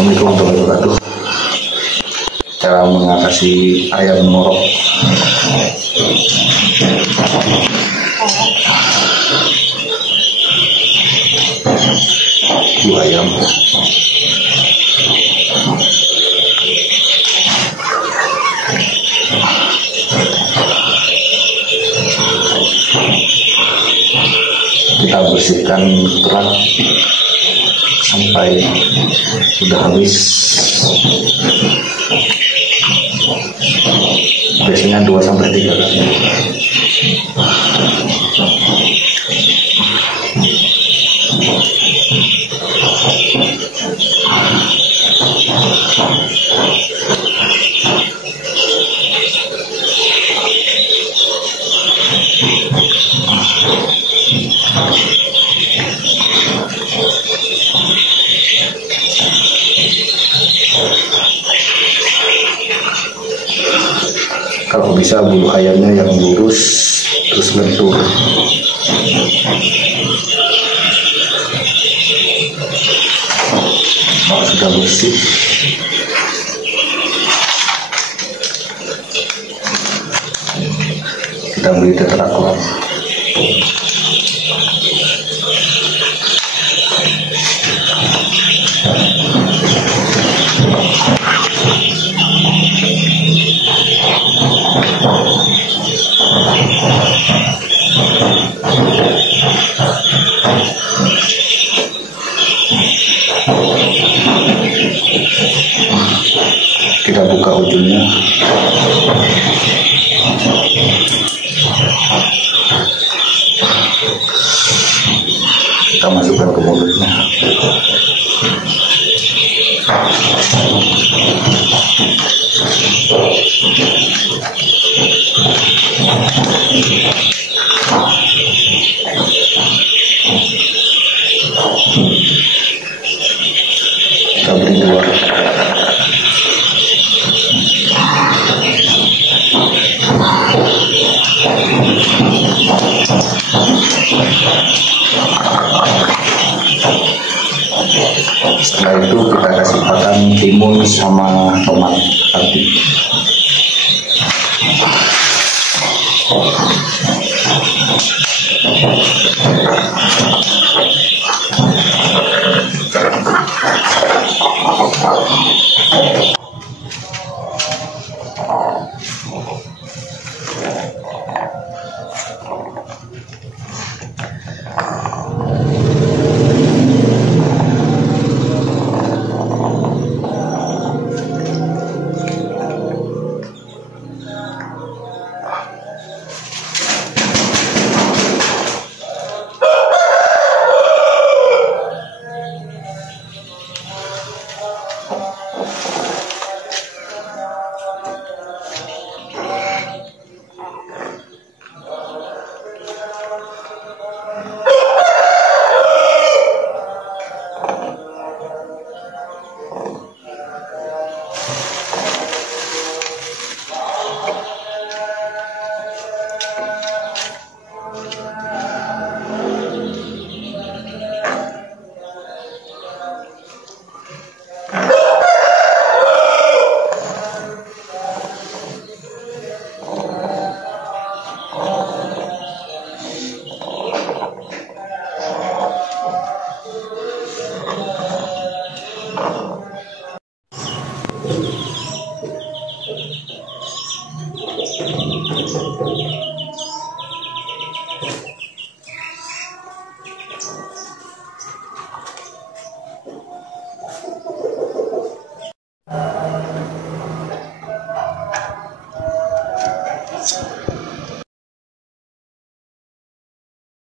Assalamualaikum warahmatullahi wabarakatuh. Cara mengatasi ayam ngorok. Ayam kita bersihkan kerak sampai sudah habis, biasanya 2-3 kali. Kalau bisa bulu ayamnya yang lurus terus lentur. Kalau sudah bersih, kita beri tetraklor. Kita buka ujungnya, kita masukkan ke mulutnya. Kita beri keluar. Setelah itu kita kasih pakan timun sama tomat nanti.